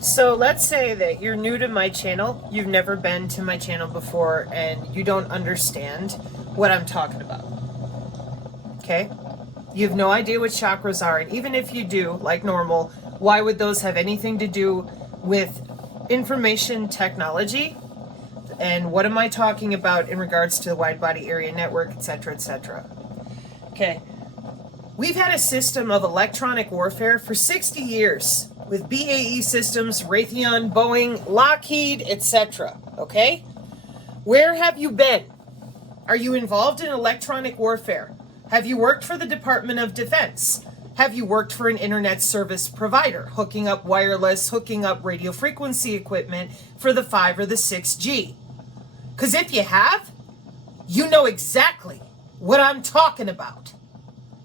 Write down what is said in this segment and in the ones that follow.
So let's say that you're new to my channel, you've never been to my channel before, and you don't understand what I'm talking about. Okay? You have no idea what chakras are, and even if you do, like normal, why would those have anything to do with information technology? And what am I talking about in regards to the wide body area network, etc., etc.? Okay. We've had a system of electronic warfare for 60 years with BAE Systems, Raytheon, Boeing, Lockheed, etc. Okay? Where have you been? Are you involved in electronic warfare? Have you worked for the Department of Defense? Have you worked for an internet service provider, hooking up wireless, hooking up radio frequency equipment for the 5 or the 6G? Because if you have, you know exactly what I'm talking about.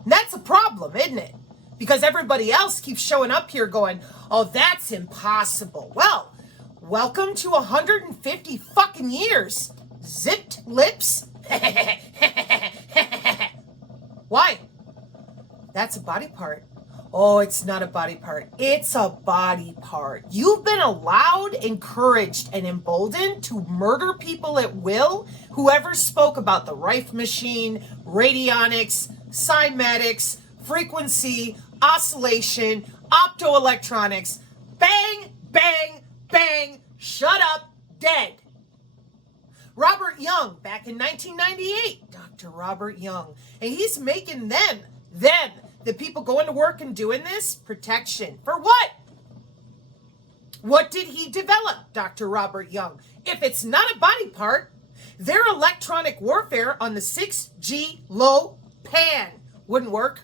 And that's a problem, isn't it? Because everybody else keeps showing up here going, oh, that's impossible. Well, welcome to 150 fucking years. Zipped lips. Why? That's a body part. Oh, it's not a body part. It's a body part. You've been allowed, encouraged, and emboldened to murder people at will. Whoever spoke about the Rife machine, radionics, cymatics, frequency, oscillation, optoelectronics, bang, bang, bang, shut up, dead. Robert Young, back in 1998, Dr. Robert Young, and he's making them, the people going to work and doing this, protection. For what? What did he develop, Dr. Robert Young? If it's not a body part, their electronic warfare on the 6G low pan wouldn't work.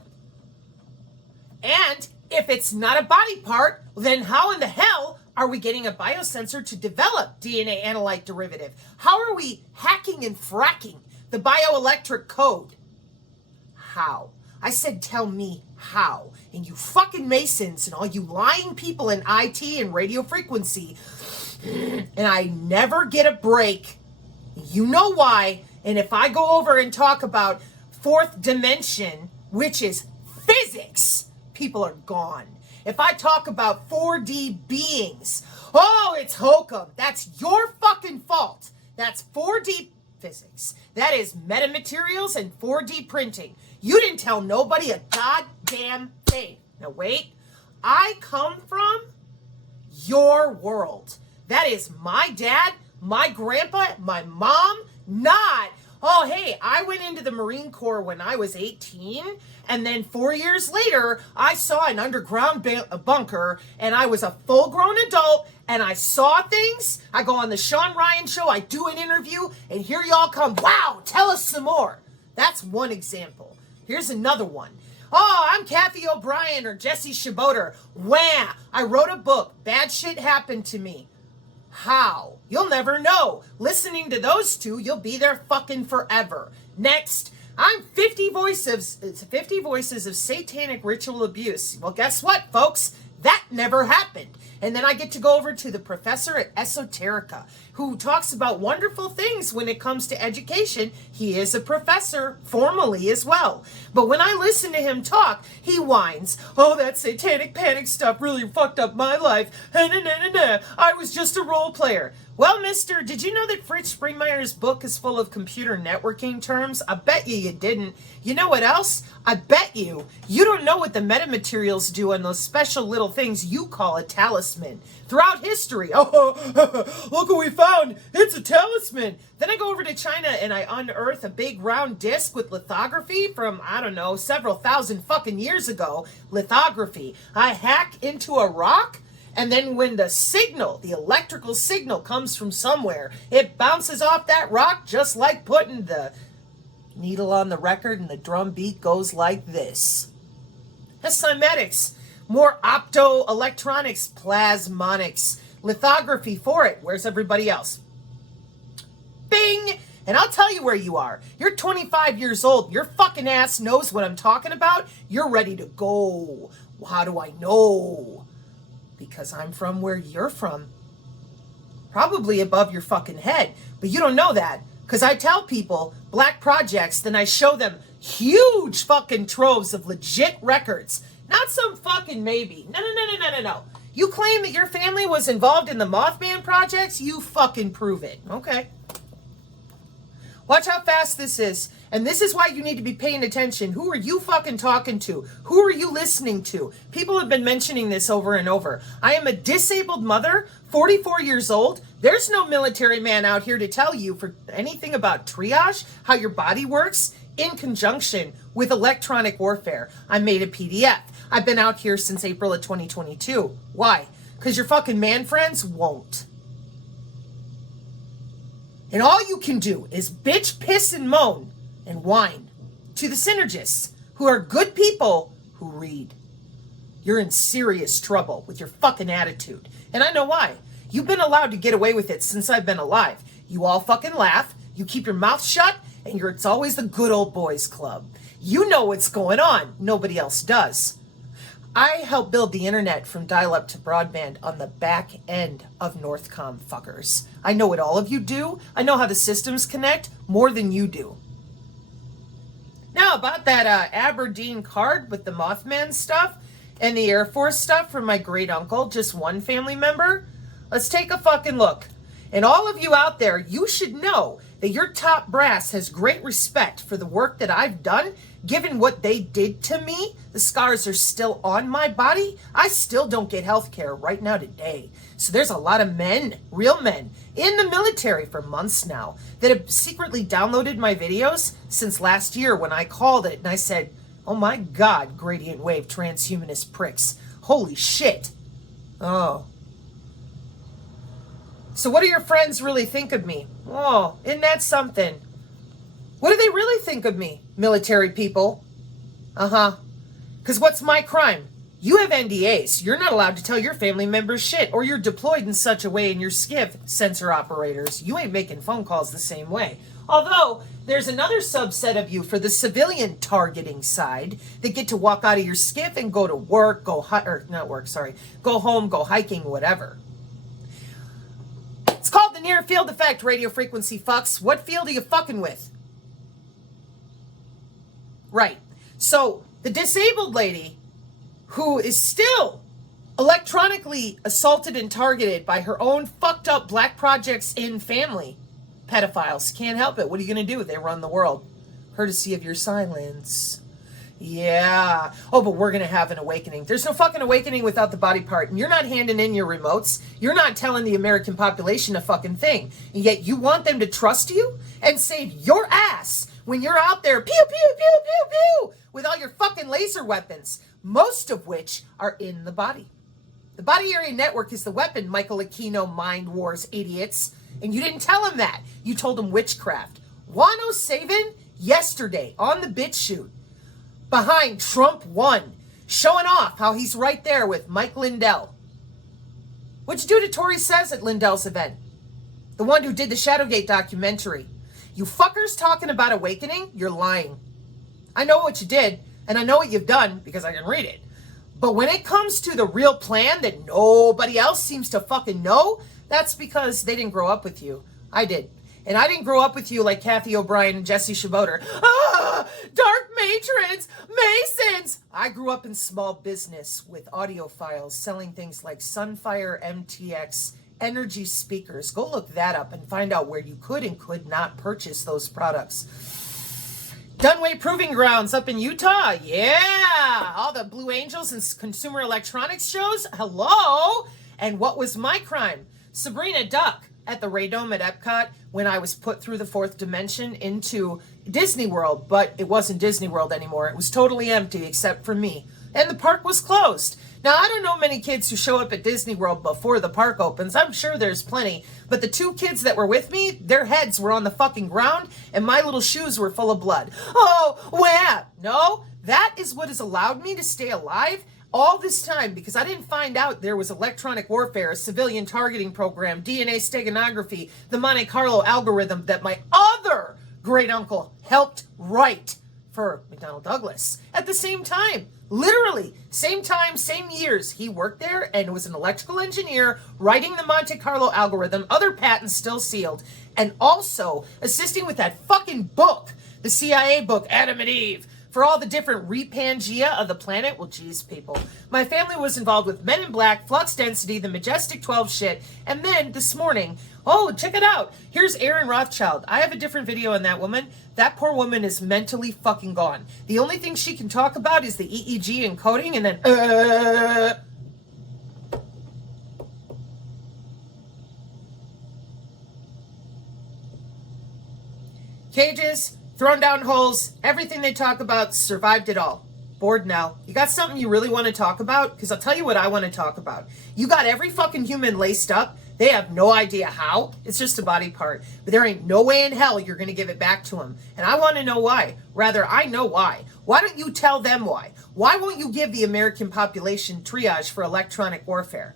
And if it's not a body part, then how in the hell are we getting a biosensor to develop DNA analyte derivative? How are we hacking and fracking the bioelectric code? How? I said, tell me how. And you fucking Masons and all you lying people in IT and radio frequency, and I never get a break. You know why. And if I go over and talk about fourth dimension, which is physics, people are gone. If I talk about 4D beings, oh, it's hokum. That's your fucking fault. That's 4D physics. That is metamaterials and 4D printing. You didn't tell nobody a goddamn thing. Now wait, I come from your world. That is my dad, my grandpa, my mom, not, oh, hey, I went into the Marine Corps when I was 18, and then 4 years later, I saw an underground bunker, and I was a full-grown adult, and I saw things. I go on the Sean Ryan show, I do an interview, and here y'all come, wow, tell us some more. That's one example. Here's another one. Oh, I'm Kathy O'Brien or Jesse Shaboter. Wham! I wrote a book. Bad shit happened to me. How? You'll never know. Listening to those two, you'll be there fucking forever. Next, I'm 50 voices of satanic ritual abuse. Well, guess what, folks? That never happened. And then I get to go over to the professor at Esoterica, who talks about wonderful things when it comes to education. He is a professor, formally as well. But when I listen to him talk, he whines, oh, that satanic panic stuff really fucked up my life. I was just a role player. Well, mister, did you know that Fritz Springmeier's book is full of computer networking terms? I bet you didn't. You know what else? I bet you don't know what the metamaterials do on those special little things you call a talisman. Throughout history, oh, look what we found. It's a talisman. Then I go over to China and I unearth a big round disc with lithography from, I don't know, several thousand fucking years ago. Lithography. I hack into a rock. And then when the signal, the electrical signal comes from somewhere, it bounces off that rock just like putting the needle on the record and the drum beat goes like this. That's cymatics. More optoelectronics, plasmonics, lithography for it. Where's everybody else? Bing! And I'll tell you where you are. You're 25 years old. Your fucking ass knows what I'm talking about. You're ready to go. How do I know? Because I'm from where you're from. Probably above your fucking head. But you don't know that. Because I tell people black projects, then I show them huge fucking troves of legit records. Not some fucking maybe. No. You claim that your family was involved in the Mothman projects? You fucking prove it. Okay. Watch how fast this is. And this is why you need to be paying attention. Who are you fucking talking to? Who are you listening to? People have been mentioning this over and over. I am a disabled mother, 44 years old. There's no military man out here to tell you for anything about triage, how your body works, in conjunction with electronic warfare. I made a PDF. I've been out here since April of 2022. Why? Because your fucking man friends won't. And all you can do is bitch, piss, and moan and whine to the synergists, who are good people who read. You're in serious trouble with your fucking attitude. And I know why. You've been allowed to get away with it since I've been alive. You all fucking laugh, you keep your mouth shut, and it's always the good old boys club. You know what's going on. Nobody else does. I helped build the internet from dial-up to broadband on the back end of Northcom, fuckers. I know what all of you do. I know how the systems connect more than you do. Now, about that Aberdeen card with the Mothman stuff and the Air Force stuff from my great uncle, just one family member, let's take a fucking look. And all of you out there, you should know that your top brass has great respect for the work that I've done. Given what they did to me, the scars are still on my body. I still don't get health care right now today. So there's a lot of men, real men, in the military for months now that have secretly downloaded my videos since last year when I called it and I said, oh my God, gradient wave transhumanist pricks. Holy shit. Oh. So what do your friends really think of me? Oh, isn't that something? What do they really think of me, military people? Uh-huh. Because what's my crime? You have NDAs. You're not allowed to tell your family members shit, or you're deployed in such a way in your skiff, sensor operators. You ain't making phone calls the same way. Although, there's another subset of you for the civilian targeting side that get to walk out of your skiff and go to work, go home, go hiking, whatever. It's called the near field effect, radio frequency fucks. What field are you fucking with? Right. So, the disabled lady who is still electronically assaulted and targeted by her own fucked up Black Projects in family pedophiles. Can't help it. What are you going to do? They run the world. Courtesy of your silence. Yeah. Oh, but we're going to have an awakening. There's no fucking awakening without the body part. And you're not handing in your remotes. You're not telling the American population a fucking thing. And yet you want them to trust you and save your ass when you're out there, pew, pew, pew, pew, pew, with all your fucking laser weapons, most of which are in the body. The body area network is the weapon, Michael Aquino Mind Wars idiots. And you didn't tell him that. You told him witchcraft. Juan O'Savin, yesterday, on the BitChute, behind Trump 1, showing off how he's right there with Mike Lindell. What'd you do to Tori Says at Lindell's event? The one who did the Shadowgate documentary. You fuckers talking about awakening, you're lying. I know what you did, and I know what you've done because I can read it. But when it comes to the real plan that nobody else seems to fucking know, that's because they didn't grow up with you. I did. And I didn't grow up with you like Kathy O'Brien and Jesse Schroeder. Dark matrons, masons. I grew up in small business with audiophiles selling things like Sunfire MTX energy speakers. Go look that up and find out where you could and could not purchase those products. Dunway Proving Grounds up in Utah. Yeah. All the Blue Angels and Consumer Electronics shows. Hello. And what was my crime? Sabrina Duck at the Ray Dome at Epcot when I was put through the fourth dimension into Disney World, but it wasn't Disney World anymore. It was totally empty except for me. And the park was closed. Now, I don't know many kids who show up at Disney World before the park opens. I'm sure there's plenty. But the two kids that were with me, their heads were on the fucking ground, and my little shoes were full of blood. Oh, wham! No, that is what has allowed me to stay alive all this time, because I didn't find out there was electronic warfare, a civilian targeting program, DNA steganography, the Monte Carlo algorithm that my other great uncle helped write for McDonnell Douglas at the same time. Literally, same time, same years. He worked there and was an electrical engineer writing the Monte Carlo algorithm, other patents still sealed, and also assisting with that fucking book, the CIA book, Adam and Eve, for all the different repangea of the planet? Well, geez, people. My family was involved with Men in Black, Flux Density, the Majestic 12 shit, and then this morning, oh, check it out. Here's Aaron Rothschild. I have a different video on that woman. That poor woman is mentally fucking gone. The only thing she can talk about is the EEG encoding, and then, cages, thrown down holes, everything they talk about, survived it all. Bored now. You got something you really want to talk about? Because I'll tell you what I want to talk about. You got every fucking human laced up. They have no idea how. It's just a body part. But there ain't no way in hell you're going to give it back to them. And I want to know why. Rather, I know why. Why don't you tell them why? Why won't you give the American population triage for electronic warfare?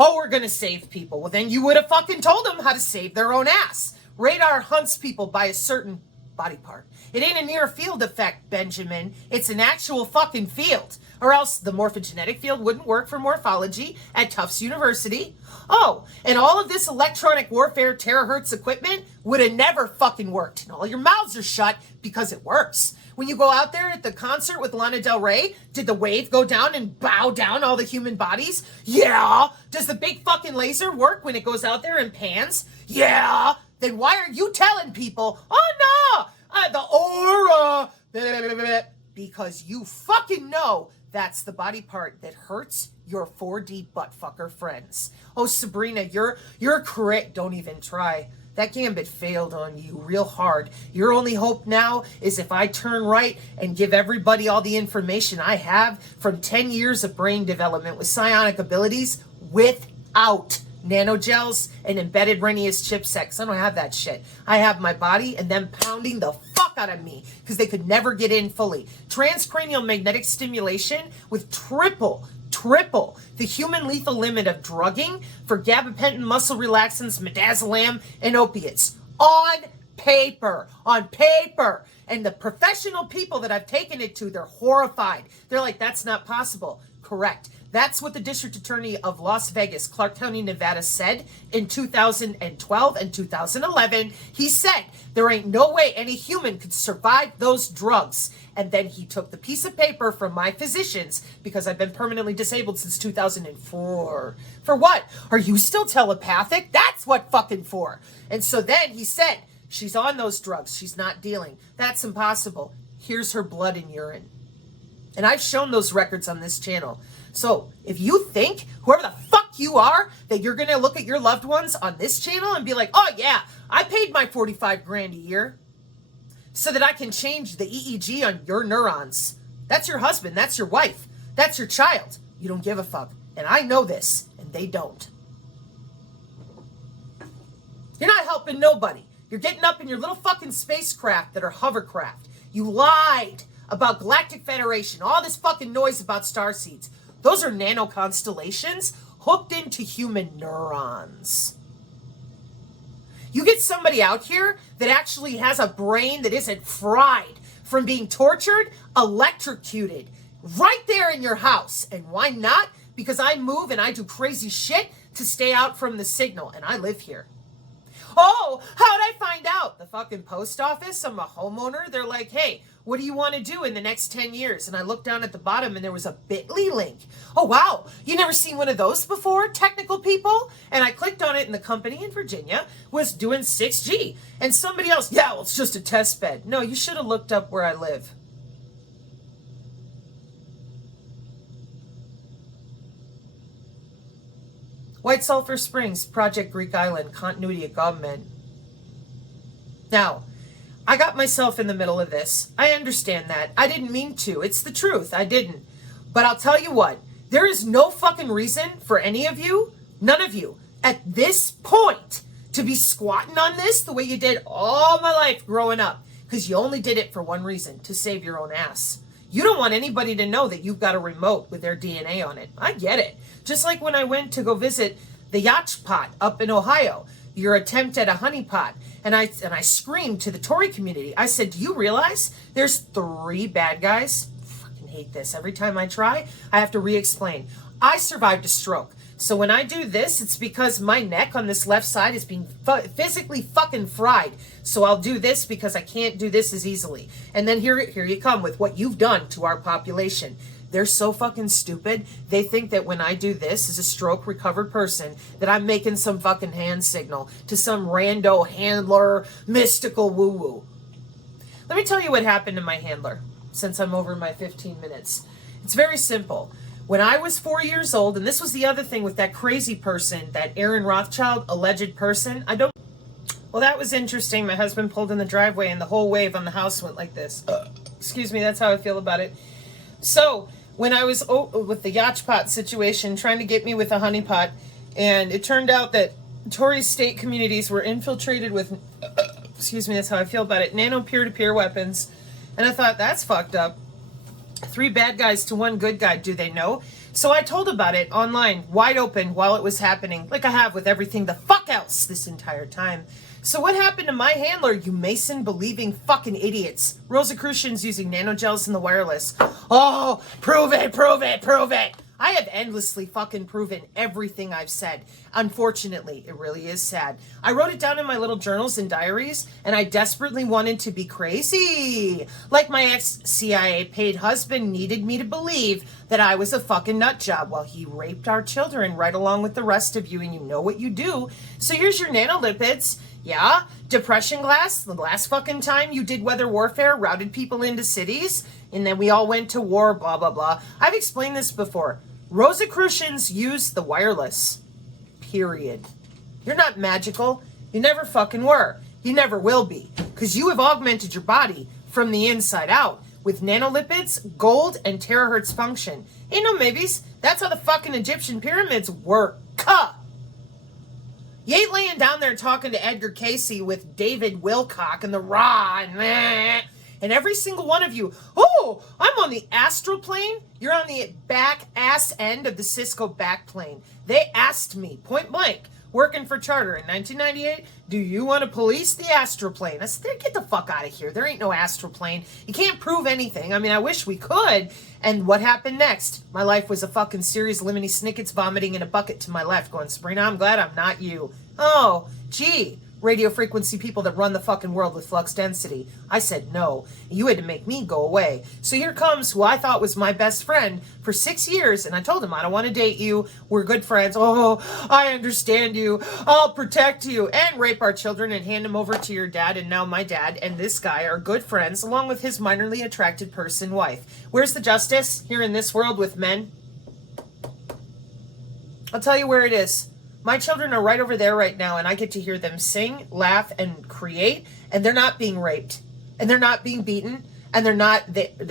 Oh, we're going to save people. Well, then you would have fucking told them how to save their own ass. Radar hunts people by a certain body part. It ain't a near field effect, Benjamin. It's an actual fucking field. Or else the morphogenetic field wouldn't work for morphology at Tufts University. Oh, and all of this electronic warfare terahertz equipment would have never fucking worked. And all your mouths are shut because it works. When you go out there at the concert with Lana Del Rey, did the wave go down and bow down all the human bodies? Yeah. Does the big fucking laser work when it goes out there and pans? Yeah. Then why are you telling people, oh no, the aura, because you fucking know that's the body part that hurts your 4D buttfucker friends. Oh, Sabrina, you're correct. Don't even try. That gambit failed on you real hard. Your only hope now is if I turn right and give everybody all the information I have from 10 years of brain development with psionic abilities without nanogels and embedded Renius chipsets. I don't have that shit. I have my body and them pounding the fuck out of me because they could never get in fully. Transcranial magnetic stimulation with triple the human lethal limit of drugging for gabapentin, muscle relaxants, midazolam, and opiates. On paper. And the professional people that I've taken it to, they're horrified. They're like, that's not possible. Correct. That's what the district attorney of Las Vegas, Clark County, Nevada, said in 2012 and 2011. He said there ain't no way any human could survive those drugs. And then he took the piece of paper from my physicians, because I've been permanently disabled since 2004. For what? Are you still telepathic? That's what fucking for. And so then he said, she's on those drugs. She's not dealing. That's impossible. Here's her blood and urine. And I've shown those records on this channel. So if you think, whoever the fuck you are, that you're going to look at your loved ones on this channel and be like, oh yeah, I paid my 45 grand a year so that I can change the EEG on your neurons. That's your husband. That's your wife. That's your child. You don't give a fuck. And I know this, and they don't. You're not helping nobody. You're getting up in your little fucking spacecraft that are hovercraft. You lied about Galactic Federation, all this fucking noise about starseeds. Those are nano constellations hooked into human neurons. You get somebody out here that actually has a brain that isn't fried from being tortured, electrocuted, right there in your house. And why not? Because I move and I do crazy shit to stay out from the signal, and I live here. Oh, how'd I find out? The fucking post office, I'm a homeowner. They're like, hey, what do you want to do in the next 10 years? And I looked down at the bottom and there was a bit.ly link. Oh, wow. You never seen one of those before, technical people? And I clicked on it and the company in Virginia was doing 6G. And somebody else, yeah, well, it's just a test bed. No, you should have looked up where I live. White Sulphur Springs, Project Greek Island, continuity of government. Now, I got myself in the middle of this. I understand that. I didn't mean to. It's the truth. I didn't. But I'll tell you what. There is no fucking reason for any of you, none of you, at this point, to be squatting on this the way you did all my life growing up. Because you only did it for one reason, to save your own ass. You don't want anybody to know that you've got a remote with their DNA on it. I get it. Just like when I went to go visit the yacht pot up in Ohio, your attempt at a honeypot, and I screamed to the Tory community. I said, do you realize there's 3 bad guys? I fucking hate this. Every time I try, I have to re-explain. I survived a stroke. So when I do this, it's because my neck on this left side is being physically fucking fried. So I'll do this because I can't do this as easily. And then here you come with what you've done to our population. They're so fucking stupid. They think that when I do this as a stroke recovered person, that I'm making some fucking hand signal to some rando handler mystical woo-woo. Let me tell you what happened to my handler since I'm over my 15 minutes. It's very simple. When I was 4 years old, and this was the other thing with that crazy person, that Aaron Rothschild, alleged person, well, that was interesting. My husband pulled in the driveway and the whole wave on the house went like this. Excuse me, that's how I feel about it. So, when I was with the Yachpot situation, trying to get me with a honeypot, and it turned out that Tory state communities were infiltrated with, excuse me, that's how I feel about it, nano peer-to-peer weapons. And I thought, that's fucked up. 3 bad guys to 1 good guy, do they know? So I told about it online, wide open, while it was happening, like I have with everything the fuck else this entire time. So what happened to my handler, you Mason-believing fucking idiots? Rosicrucians using nanogels in the wireless. Oh, prove it, prove it, prove it. I have endlessly fucking proven everything I've said. Unfortunately, it really is sad. I wrote it down in my little journals and diaries, and I desperately wanted to be crazy. Like my ex-CIA paid husband needed me to believe that I was a fucking nut job while he raped our children right along with the rest of you, and you know what you do. So here's your nanolipids. Yeah, depression glass, the last fucking time you did weather warfare, routed people into cities, and then we all went to war, blah, blah, blah. I've explained this before. Rosicrucians use the wireless. Period. You're not magical. You never fucking were. You never will be. Because you have augmented your body from the inside out with nanolipids, gold, and terahertz function. Ain't no maybes. That's how the fucking Egyptian pyramids work. You ain't laying down there talking to Edgar Casey with David Wilcock and the Raw and meh. And every single one of you, oh, I'm on the astral plane. You're on the back ass end of the Cisco back plane. They asked me, point blank, working for Charter in 1998, do you want to police the astral plane? I said, get the fuck out of here. There ain't no astral plane. You can't prove anything. I mean, I wish we could. And what happened next? My life was a fucking series of Lemony Snicket's vomiting in a bucket to my left, going, Sabrina, I'm glad I'm not you. Oh, gee. Radio frequency people that run the fucking world with flux density. I said no. You had to make me go away. So here comes who I thought was my best friend for 6 years, and I told him, I don't want to date you. We're good friends. Oh, I understand you. I'll protect you. And rape our children and hand them over to your dad, and now my dad and this guy are good friends, along with his minorly attracted person wife. Where's the justice here in this world with men? I'll tell you where it is. My children are right over there right now, and I get to hear them sing, laugh, and create, and they're not being raped, and they're not being beaten, and they're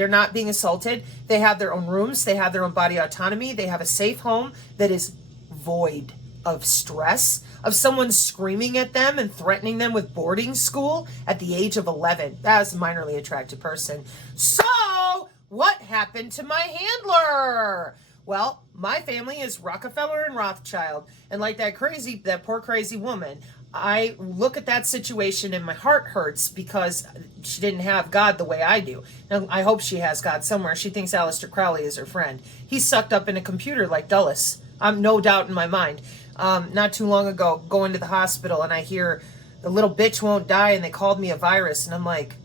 not being assaulted. They have their own rooms. They have their own body autonomy. They have a safe home that is void of stress, of someone screaming at them and threatening them with boarding school at the age of 11. That's a minorly attracted person. So, what happened to my handler? Well, my family is Rockefeller and Rothschild. And like that poor crazy woman, I look at that situation and my heart hurts because she didn't have God the way I do. Now, I hope she has God somewhere. She thinks Aleister Crowley is her friend. He's sucked up in a computer like Dulles. I'm no doubt in my mind. Not too long ago, going to the hospital and I hear the little bitch won't die and they called me a virus. And I'm like,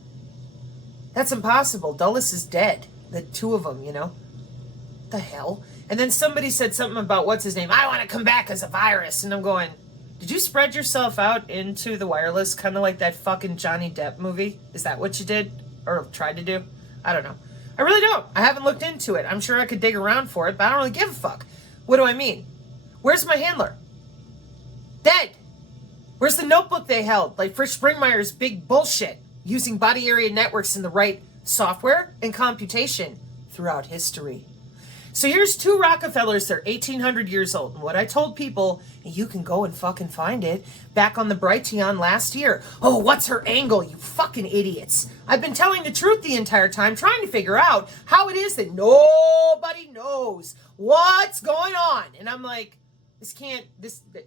that's impossible. Dulles is dead. The 2 of them, you know. The hell? And then somebody said something about what's his name? I want to come back as a virus. And I'm going, did you spread yourself out into the wireless, kind of like that fucking Johnny Depp movie? Is that what you did? Or tried to do? I don't know. I really don't. I haven't looked into it. I'm sure I could dig around for it, but I don't really give a fuck. What do I mean? Where's my handler? Dead. Where's the notebook they held? Like Frisch Springmeier's big bullshit. Using body area networks in the right software and computation throughout history. So here's 2 Rockefellers, they're 1,800 years old. And what I told people, and you can go and fucking find it, back on the Brighteon last year. Oh, what's her angle, you fucking idiots? I've been telling the truth the entire time, trying to figure out how it is that nobody knows what's going on. And I'm like,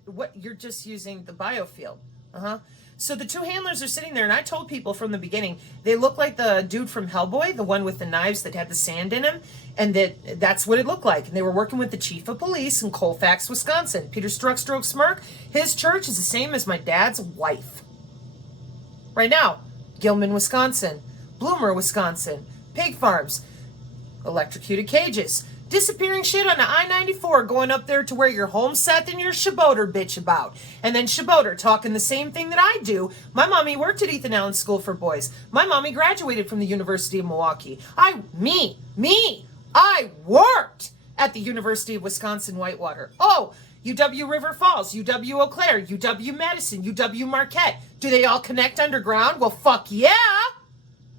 what, you're just using the biofield. Uh-huh. So the two handlers are sitting there, and I told people from the beginning, they look like the dude from Hellboy, the one with the knives that had the sand in him, and that's what it looked like. And they were working with the chief of police in Colfax, Wisconsin. Peter Stroke Smirk, his church is the same as my dad's wife. Right now, Gilman, Wisconsin, Bloomer, Wisconsin, pig farms, electrocuted cages, disappearing shit on the I-94 going up there to where your home set and your Shaboter bitch about. And then Shaboter talking the same thing that I do. My mommy worked at Ethan Allen School for Boys. My mommy graduated from the University of Milwaukee. I worked at the University of Wisconsin-Whitewater. Oh, UW River Falls, UW Eau Claire, UW Madison, UW Marquette. Do they all connect underground? Well, fuck yeah!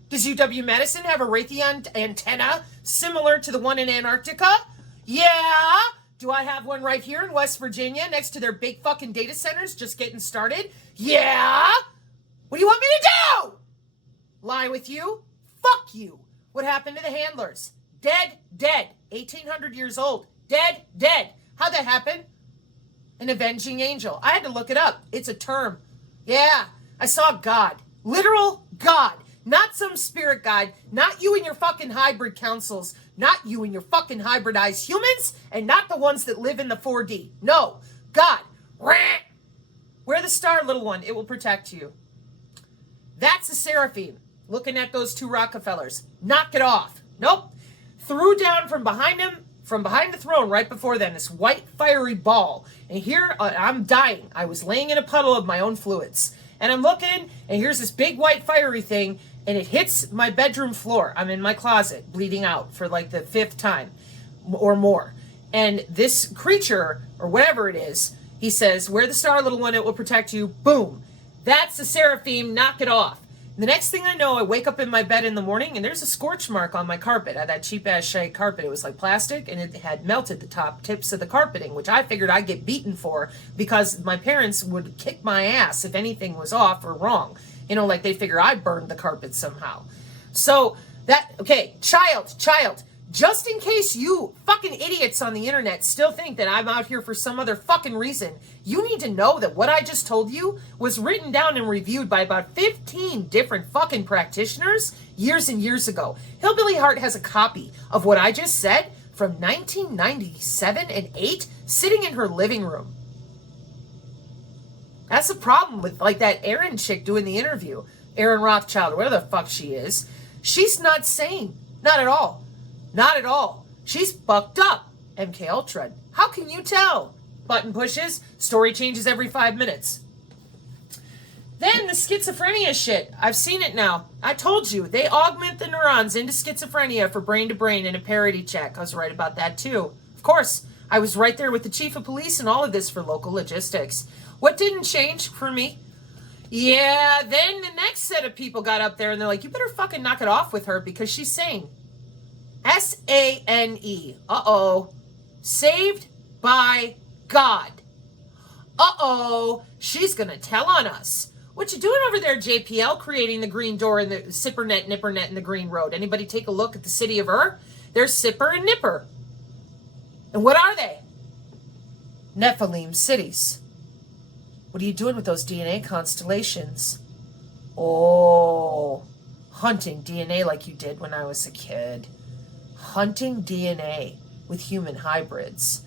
Does UW Madison have a Raytheon antenna similar to the one in Antarctica? Yeah! Do I have one right here in West Virginia next to their big fucking data centers just getting started? Yeah! What do you want me to do? Lie with you? Fuck you. What happened to the handlers? Dead. 1800 years old. Dead. How'd that happen? An avenging angel. I had to look it up. It's a term. Yeah, I saw God. Literal God. Not some spirit guide. Not you and your fucking hybrid councils. Not you and your fucking hybridized humans. And not the ones that live in the 4D. No. God. Wear the star, little one. It will protect you. That's a seraphim. Looking at those two Rockefellers. Knock it off. Nope. Threw down from behind him, from behind the throne right before then, this white fiery ball. And here, I'm dying. I was laying in a puddle of my own fluids. And I'm looking, and here's this big white fiery thing, and it hits my bedroom floor. I'm in my closet, bleeding out for like the 5th time or more. And this creature, or whatever it is, he says, wear the star, little one, it will protect you. Boom. That's the seraphim, knock it off. The next thing I know, I wake up in my bed in the morning, and there's a scorch mark on my carpet. I had that cheap-ass shag carpet. It was like plastic, and it had melted the top tips of the carpeting, which I figured I'd get beaten for because my parents would kick my ass if anything was off or wrong. You know, like they figure I burned the carpet somehow. So child, just in case you fucking idiots on the internet still think that I'm out here for some other fucking reason, you need to know that what I just told you was written down and reviewed by about 15 different fucking practitioners years and years ago. Hillbilly Heart has a copy of what I just said from 1997 and 8 sitting in her living room. That's the problem with like that Erin chick doing the interview. Erin Rothschild, or whatever the fuck she is. She's not sane. Not at all. Not at all. She's fucked up. MK Ultra. How can you tell? Button pushes. Story changes every 5 minutes. Then the schizophrenia shit. I've seen it now. I told you. They augment the neurons into schizophrenia for brain to brain in a parity check. I was right about that too. Of course, I was right there with the chief of police and all of this for local logistics. What didn't change for me? Yeah, then the next set of people got up there and they're like, you better fucking knock it off with her because she's sane. SANE. Uh-oh. Saved by God. Uh-oh. She's gonna tell on us. What you doing over there, JPL, creating the green door and the Sipper Net, Nipper Net, and the green road? Anybody take a look at the city of Ur? There's Sipper and Nipper. And what are they? Nephilim cities. What are you doing with those DNA constellations? Oh, hunting DNA like you did when I was a kid. Hunting DNA with human hybrids.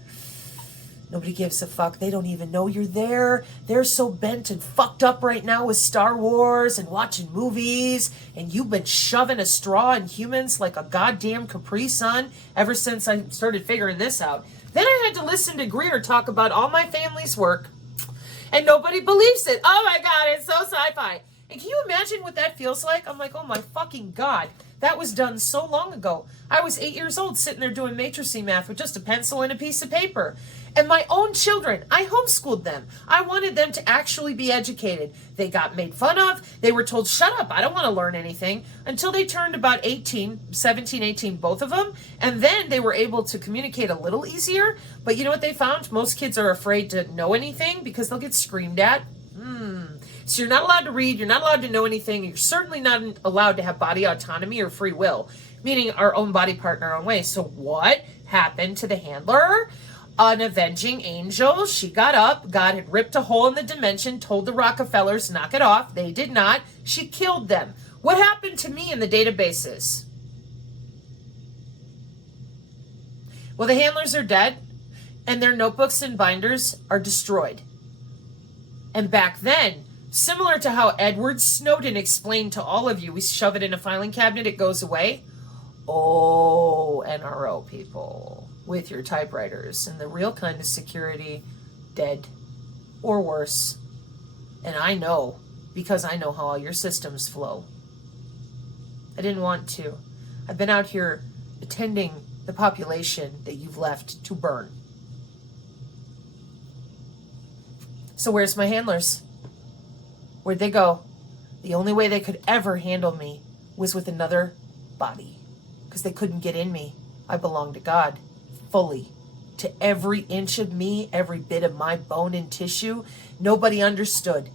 Nobody gives a fuck. They don't even know you're there. They're so bent and fucked up right now with Star Wars and watching movies, and you've been shoving a straw in humans like a goddamn Capri Sun ever since I started figuring this out. Then I had to listen to Greer talk about all my family's work, and nobody believes it. Oh my God, it's so sci-fi. And can you imagine what that feels like? I'm like, oh my fucking God. That was done so long ago. I was 8 years old sitting there doing matrixy math with just a pencil and a piece of paper. And my own children, I homeschooled them. I wanted them to actually be educated. They got made fun of. They were told, shut up, I don't want to learn anything. Until they turned about 17, 18, both of them. And then they were able to communicate a little easier. But you know what they found? Most kids are afraid to know anything because they'll get screamed at. So you're not allowed to read, you're not allowed to know anything, you're certainly not allowed to have body autonomy or free will, meaning our own body part in our own way. So what happened to the handler? an avenging angel. She got up. God had ripped a hole in the dimension, told the Rockefellers, knock it off. They did not. She killed them. What happened to me in the databases? Well, the handlers are dead, and their notebooks and binders are destroyed. And back then, similar to how Edward Snowden explained to all of you, we shove it in a filing cabinet, it goes away. Oh, NRO people, with your typewriters and the real kind of security, dead or worse. And I know, because I know how all your systems flow. I didn't want to. I've been out here attending the population that you've left to burn. So where's my handlers? Where'd they go? The only way they could ever handle me was with another body. Because they couldn't get in me. I belong to God. Fully. To every inch of me, every bit of my bone and tissue. Nobody understood.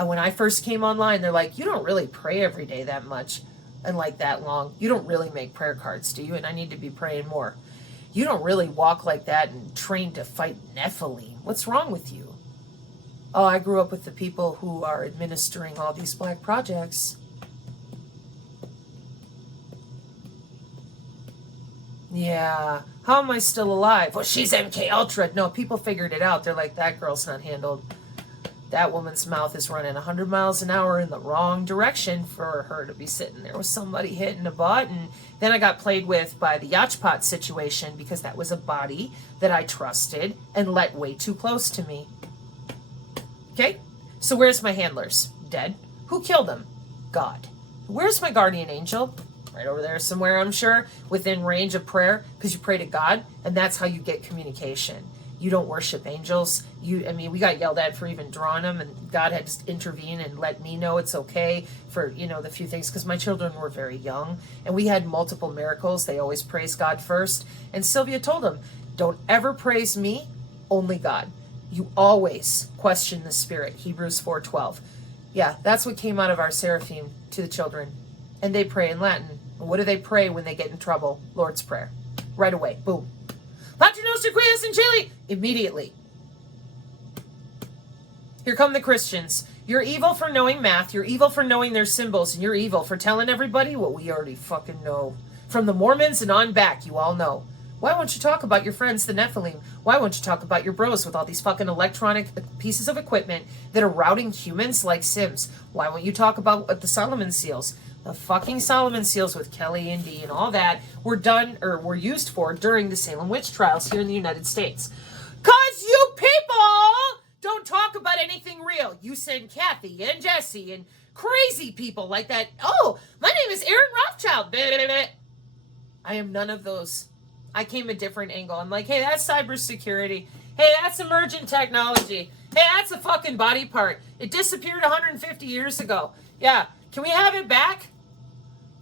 When I first came online, they're like, you don't really pray every day that much and like that long. You don't really make prayer cards, do you? And I need to be praying more. You don't really walk like that and train to fight Nephilim. What's wrong with you? Oh, I grew up with the people who are administering all these black projects. Yeah. How am I still alive? Well, she's MK Ultra. No, people figured it out. They're like, that girl's not handled. That woman's mouth is running 100 miles an hour in the wrong direction for her to be sitting there with somebody hitting a butt. And then I got played with by the Yachpot situation because that was a body that I trusted and let way too close to me. Okay? So where's my handlers? Dead. Who killed them? God. Where's my guardian angel? Right over there somewhere, I'm sure, within range of prayer, because you pray to God, and that's how you get communication. You don't worship angels. We got yelled at for even drawing them, and God had to intervene and let me know it's okay for, the few things, because my children were very young, and we had multiple miracles. They always praise God first, and Sylvia told them, don't ever praise me, only God. You always question the Spirit, Hebrews 4:12. Yeah, that's what came out of our seraphim to the children, and they pray in Latin. And what do they pray when they get in trouble? Lord's Prayer. Right away. Boom. Pater Noster qui es in Chile. Immediately. Here come the Christians. You're evil for knowing math. You're evil for knowing their symbols. And you're evil for telling everybody what we already fucking know. From the Mormons and on back, you all know. Why won't you talk about your friends, the Nephilim? Why won't you talk about your bros with all these fucking electronic pieces of equipment that are routing humans like Sims? Why won't you talk about the Solomon seals? The fucking Solomon seals with Kelly and Dee and all that were used for during the Salem witch trials here in the United States. Cause you people don't talk about anything real. You send Kathy and Jesse and crazy people like that. Oh, my name is Aaron Rothschild. I am none of those. I came a different angle. I'm like, hey, that's cybersecurity. Hey, that's emergent technology. Hey, that's a fucking body part. It disappeared 150 years ago. Yeah. Can we have it back?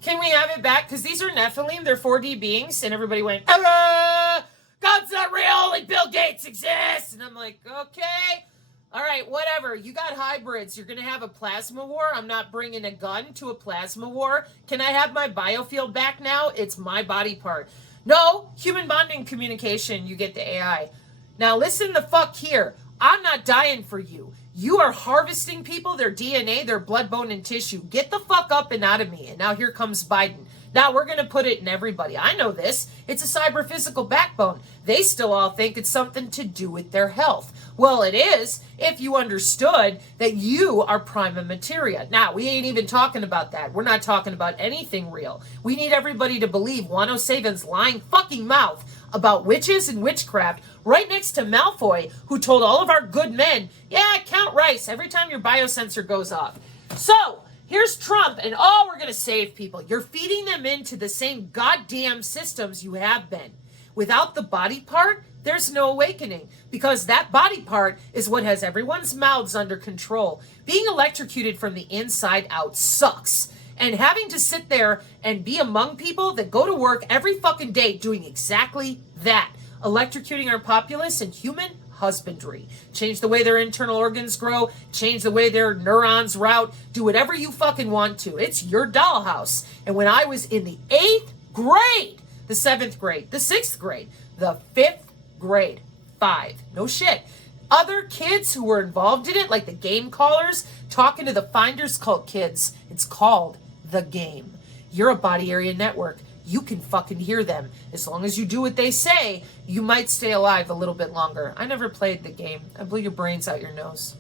Can we have it back? Because these are Nephilim. They're 4D beings. And everybody went, God's not real. Only Bill Gates exists. And I'm like, okay. All right, whatever. You got hybrids. You're going to have a plasma war. I'm not bringing a gun to a plasma war. Can I have my biofield back now? It's my body part. No, human bonding communication, you get the AI. Now listen the fuck here. I'm not dying for you. You are harvesting people, their DNA, their blood, bone, and tissue. Get the fuck up and out of me. And now here comes Biden. Now we're going to put it in everybody. I know this. It's a cyber-physical backbone. They still all think it's something to do with their health. Well, it is if you understood that you are prima materia. Now, we ain't even talking about that. We're not talking about anything real. We need everybody to believe Juan O'Savin's lying fucking mouth about witches and witchcraft right next to Malfoy, who told all of our good men, yeah, count rice every time your biosensor goes off. So, here's Trump, and we're going to save people. You're feeding them into the same goddamn systems you have been. Without the body part, there's no awakening, because that body part is what has everyone's mouths under control. Being electrocuted from the inside out sucks. And having to sit there and be among people that go to work every fucking day doing exactly that. Electrocuting our populace and human husbandry. Change the way their internal organs grow. Change the way their neurons route. Do whatever you fucking want to. It's your dollhouse. And when I was in the 8th grade, the 7th grade, the 6th grade, the 5th grade, 5. No shit. Other kids who were involved in it, like the game callers, talking to the Finders Cult kids, it's called The Game. You're a body area network. You can fucking hear them. As long as you do what they say, you might stay alive a little bit longer. I never played the game. I blew your brains out your nose.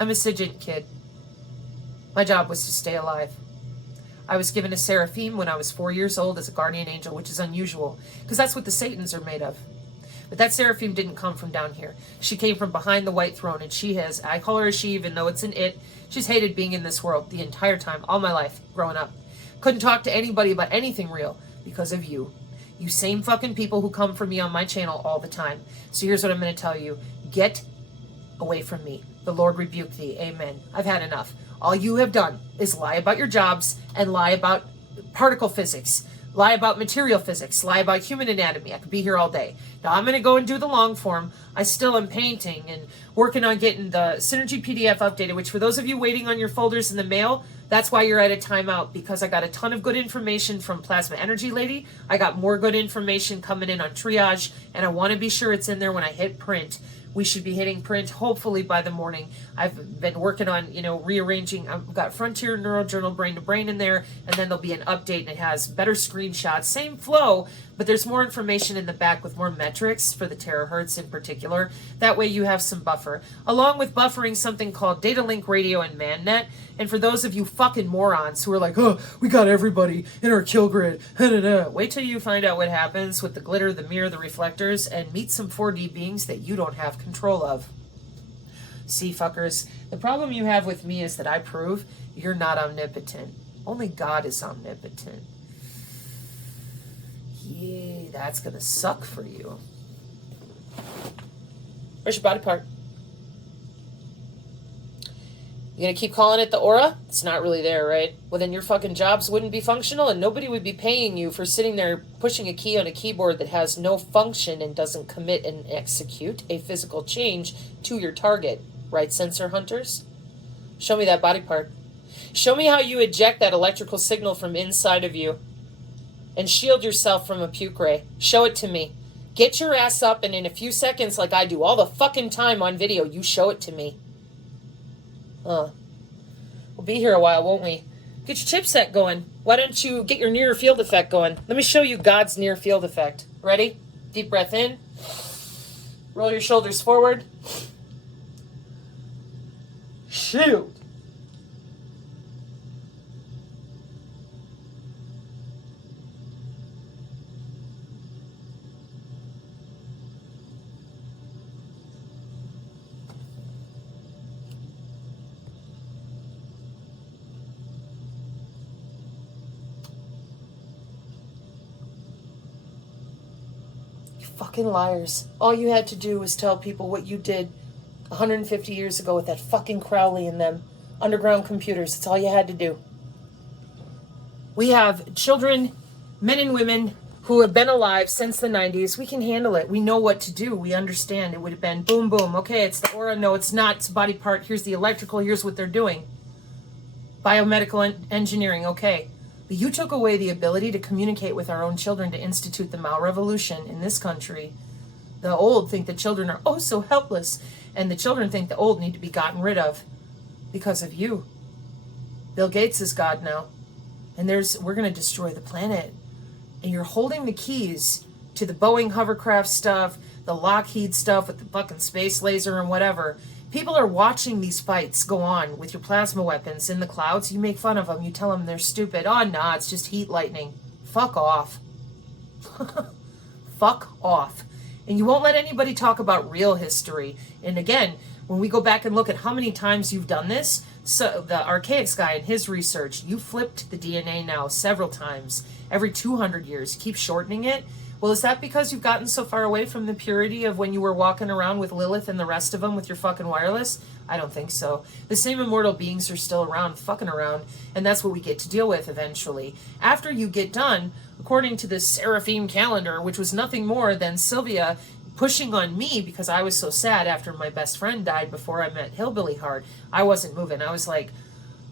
I'm a SIGINT kid. My job was to stay alive. I was given a seraphim when I was 4 years old as a guardian angel, which is unusual, because that's what the Satans are made of. But that seraphim didn't come from down here. She came from behind the white throne, and she has, I call her a she even though it's an it, she's hated being in this world the entire time, all my life, growing up. Couldn't talk to anybody about anything real because of you. You same fucking people who come for me on my channel all the time. So here's what I'm going to tell you. Get away from me. The Lord rebuke thee. Amen. I've had enough. All you have done is lie about your jobs and lie about particle physics. Lie about material physics, lie about human anatomy. I could be here all day. Now I'm going to go and do the long form. I still am painting and working on getting the Synergy PDF updated, which for those of you waiting on your folders in the mail, that's why you're at a timeout, because I got a ton of good information from Plasma Energy Lady. I got more good information coming in on triage, and I want to be sure it's in there when I hit print. We should be hitting print hopefully by the morning. I've been working on, rearranging. I've got Frontier Neurojournal Brain to Brain in there, and then there'll be an update, and it has better screenshots, same flow, but there's more information in the back with more metrics for the terahertz in particular. That way you have some buffer, along with buffering something called Data Link Radio and ManNet. And for those of you fucking morons who are like, oh, we got everybody in our kill grid, wait till you find out what happens with the glitter, the mirror, the reflectors, and meet some 4D beings that you don't have control of. See, fuckers, the problem you have with me is that I prove you're not omnipotent. Only God is omnipotent. Yay, that's gonna suck for you. Where's your body part? You gonna keep calling it the aura? It's not really there, right? Well, then your fucking jobs wouldn't be functional, and nobody would be paying you for sitting there pushing a key on a keyboard that has no function and doesn't commit and execute a physical change to your target. Right, sensor hunters? Show me that body part. Show me how you eject that electrical signal from inside of you and shield yourself from a puke ray. Show it to me. Get your ass up, and in a few seconds, like I do all the fucking time on video, you show it to me. We'll be here a while, won't we? Get your chipset going. Why don't you get your near field effect going? Let me show you God's near field effect. Ready? Deep breath in. Roll your shoulders forward. Shield. Fucking liars. All you had to do was tell people what you did 150 years ago with that fucking Crowley and them underground computers. That's all you had to do. We have children, men and women who have been alive since the 90s. We can handle it. We know what to do. We understand. It would have been boom, boom. Okay, it's the aura. No, it's not. It's a body part. Here's the electrical. Here's what they're doing. Biomedical engineering. Okay. But you took away the ability to communicate with our own children to institute the malrevolution in this country. The old think the children are oh so helpless, and the children think the old need to be gotten rid of because of you. Bill Gates is God now, and we're going to destroy the planet. And you're holding the keys to the Boeing hovercraft stuff, the Lockheed stuff with the fucking space laser and whatever. People are watching these fights go on with your plasma weapons in the clouds. You make fun of them. You tell them they're stupid. Oh, nah, it's just heat lightning. Fuck off. Fuck off. And you won't let anybody talk about real history. And again, when we go back and look at how many times you've done this, so the Archaics guy in his research, you flipped the DNA now several times. Every 200 years. Keep shortening it. Well, is that because you've gotten so far away from the purity of when you were walking around with Lilith and the rest of them with your fucking wireless? I don't think so. The same immortal beings are still around, fucking around, and that's what we get to deal with eventually. After you get done, according to this Seraphim calendar, which was nothing more than Sylvia pushing on me because I was so sad after my best friend died before I met Hillbilly Heart. I wasn't moving. I was like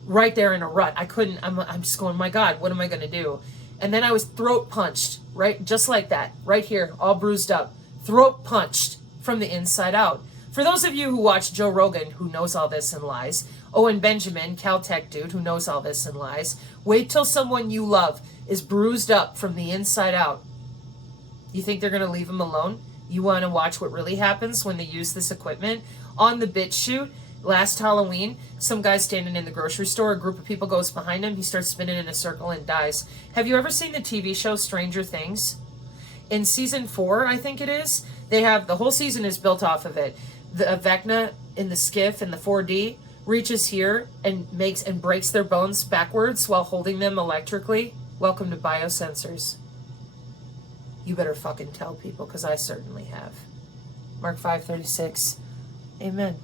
right there in a rut. I couldn't, I'm just going, my God, what am I going to do? And then I was throat punched, right? Just like that, right here, all bruised up. Throat punched from the inside out. For those of you who watch Joe Rogan, who knows all this and lies, Owen Benjamin, Caltech dude, who knows all this and lies, wait till someone you love is bruised up from the inside out. You think they're going to leave him alone? You want to watch what really happens when they use this equipment? On the bit shoot, last Halloween, some guy standing in the grocery store, a group of people goes behind him, he starts spinning in a circle and dies. Have you ever seen the TV show Stranger Things? In season 4, I think it is, they have, the whole season is built off of it. The Vecna in the skiff in the 4D reaches here and breaks their bones backwards while holding them electrically. Welcome to biosensors. You better fucking tell people, because I certainly have. Mark 5:36. Amen.